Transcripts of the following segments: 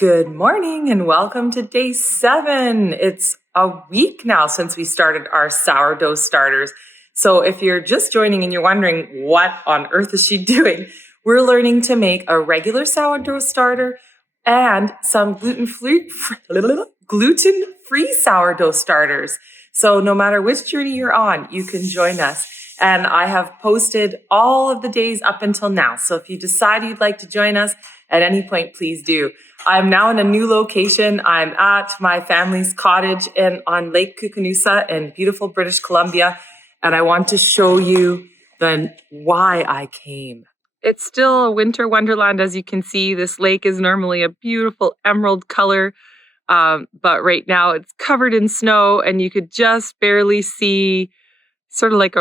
Good morning and welcome to day 7. It's a week now since we started our sourdough starters. So if you're just joining and you're wondering what on earth is she doing, we're learning to make a regular sourdough starter and some gluten-free sourdough starters. So no matter which journey you're on, you can join us. And I have posted all of the days up until now. So if you decide you'd like to join us at any point, please do. I'm now in a new location. I'm at my family's cottage on Lake Koocanusa in beautiful British Columbia. And I want to show you why I came. It's still a winter wonderland. As you can see, this lake is normally a beautiful emerald color. But right now it's covered in snow and you could just barely see sort of like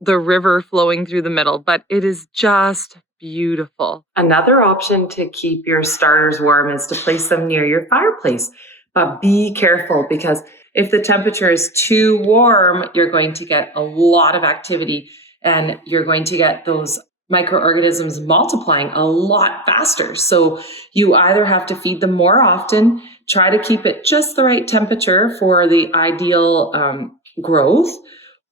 the river flowing through the middle, but it is just beautiful. Another option to keep your starters warm is to place them near your fireplace. But be careful, because if the temperature is too warm, you're going to get a lot of activity and you're going to get those microorganisms multiplying a lot faster. So you either have to feed them more often, try to keep it just the right temperature for the ideal growth,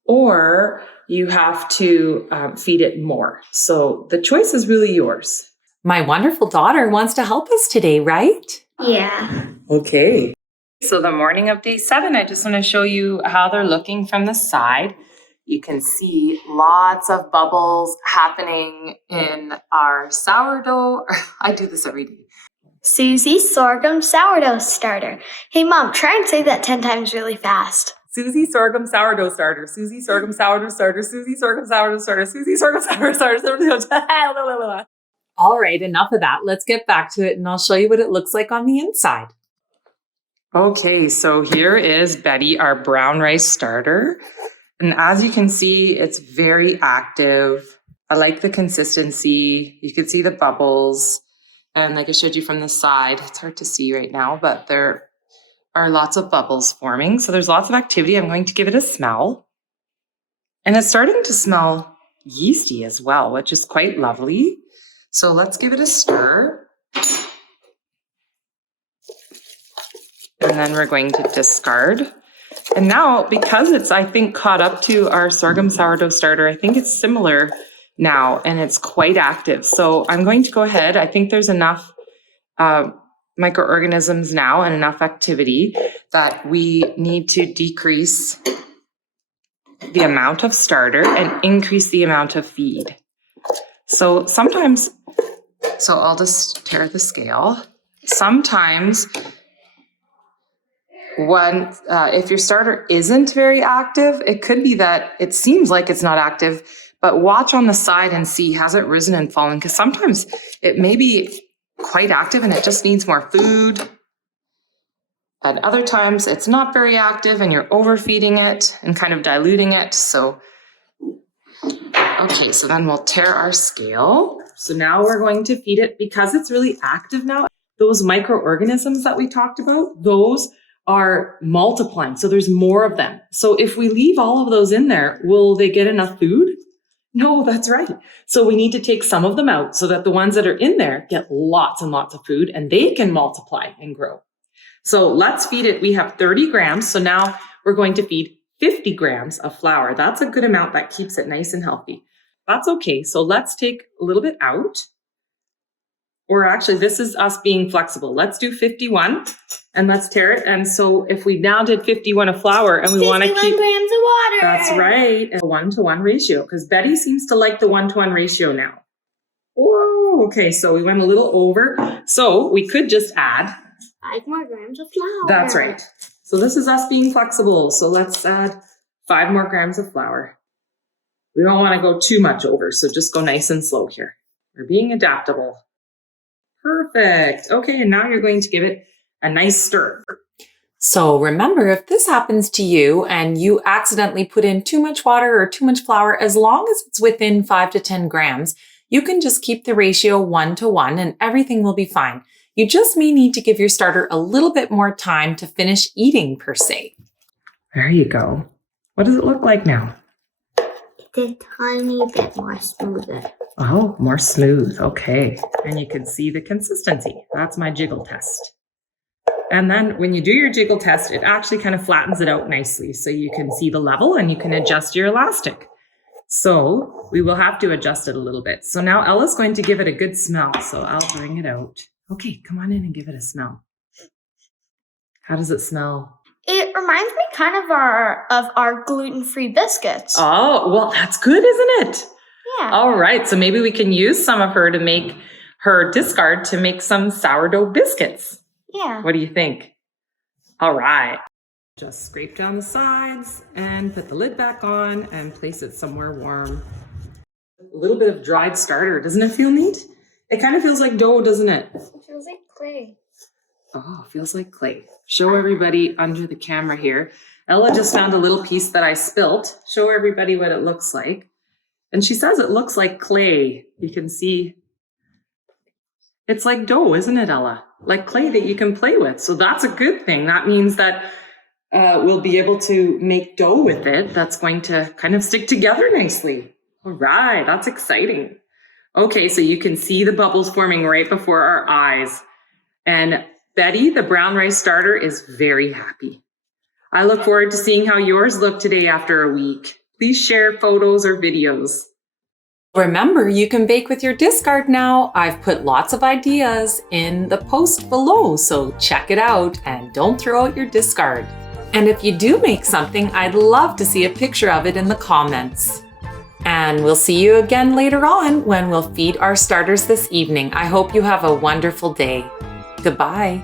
or you have to feed it more. So the choice is really yours. My wonderful daughter wants to help us today, right? Yeah. Okay. So the morning of day 7, I just want to show you how they're looking from the side. You can see lots of bubbles happening in our sourdough. I do this every day. Susie Sorghum Sourdough Starter. Hey, Mom, try and say that 10 times really fast. Susie Sorghum Sourdough Starter. Susie Sorghum Sourdough Starter. Susie Sorghum Sourdough Starter. Susie Sorghum Sourdough Starter. All right, enough of that. Let's get back to it and I'll show you what it looks like on the inside. Okay, so here is Betty, our brown rice starter. And as you can see, it's very active. I like the consistency. You can see the bubbles. And like I showed you from the side, it's hard to see right now, but there are lots of bubbles forming. So there's lots of activity. I'm going to give it a smell. And it's starting to smell yeasty as well, which is quite lovely. So let's give it a stir. And then we're going to discard. And now, because it's, I think, caught up to our sorghum sourdough starter, I think it's similar now and it's quite active. So I'm going to go ahead. I think there's enough microorganisms now and enough activity that we need to decrease the amount of starter and increase the amount of feed. So sometimes, I'll just tear the scale. Sometimes if your starter isn't very active, it could be that it seems like it's not active, but watch on the side and see, has it risen and fallen? Because sometimes it may be quite active and it just needs more food. At other times it's not very active and you're overfeeding it and kind of diluting it. So, okay, so then we'll tear our scale. So now we're going to feed it because it's really active now. Those microorganisms that we talked about, those are multiplying. So there's more of them. So if we leave all of those in there, will they get enough food? No, that's right. So we need to take some of them out so that the ones that are in there get lots and lots of food and they can multiply and grow. So let's feed it. We have 30 grams. So now we're going to feed 50 grams of flour. That's a good amount that keeps it nice and healthy. That's okay. So let's take a little bit out. Or actually, this is us being flexible. Let's do 51 and let's tear it. And so if we now did 51 of flour and we want to keep 51 grams of water. That's right. A 1-to-1 ratio, because Betty seems to like the 1-to-1 ratio now. Oh, okay. So we went a little over. So we could just add 5 more grams of flour. That's right. So this is us being flexible. So let's add 5 more grams of flour. We don't want to go too much over. So just go nice and slow here. We're being adaptable. Perfect. Okay, and now you're going to give it a nice stir. So remember, if this happens to you and you accidentally put in too much water or too much flour, as long as it's within 5 to 10 grams, you can just keep the ratio 1-to-1 and everything will be fine. You just may need to give your starter a little bit more time to finish eating per se. There you go. What does it look like now? It's a tiny bit more smoother. Oh, more smooth. Okay. And you can see the consistency. That's my jiggle test. And then when you do your jiggle test, it actually kind of flattens it out nicely so you can see the level and you can adjust your elastic. So we will have to adjust it a little bit. So now Ella's going to give it a good smell. So I'll bring it out. Okay, come on in and give it a smell. How does it smell? It reminds me kind of our gluten-free biscuits. Oh, well, that's good, isn't it? Yeah. All right, so maybe we can use some of her to make her discard to make some sourdough biscuits. Yeah. What do you think? All right. Just scrape down the sides and put the lid back on and place it somewhere warm. A little bit of dried starter. Doesn't it feel neat? It kind of feels like dough, doesn't it? It feels like clay. Oh, it feels like clay. Show everybody under the camera here. Ella just found a little piece that I spilt. Show everybody what it looks like. And she says it looks like clay. You can see it's like dough, isn't it, Ella? Like clay that you can play with. So that's a good thing. That means that we'll be able to make dough with it that's going to kind of stick together nicely. All right, that's exciting. Okay, so you can see the bubbles forming right before our eyes. And Betty, the brown rice starter, is very happy. I look forward to seeing how yours look today after a week. Please share photos or videos. Remember, you can bake with your discard now. I've put lots of ideas in the post below, so check it out and don't throw out your discard. And if you do make something, I'd love to see a picture of it in the comments. And we'll see you again later on when we'll feed our starters this evening. I hope you have a wonderful day. Goodbye.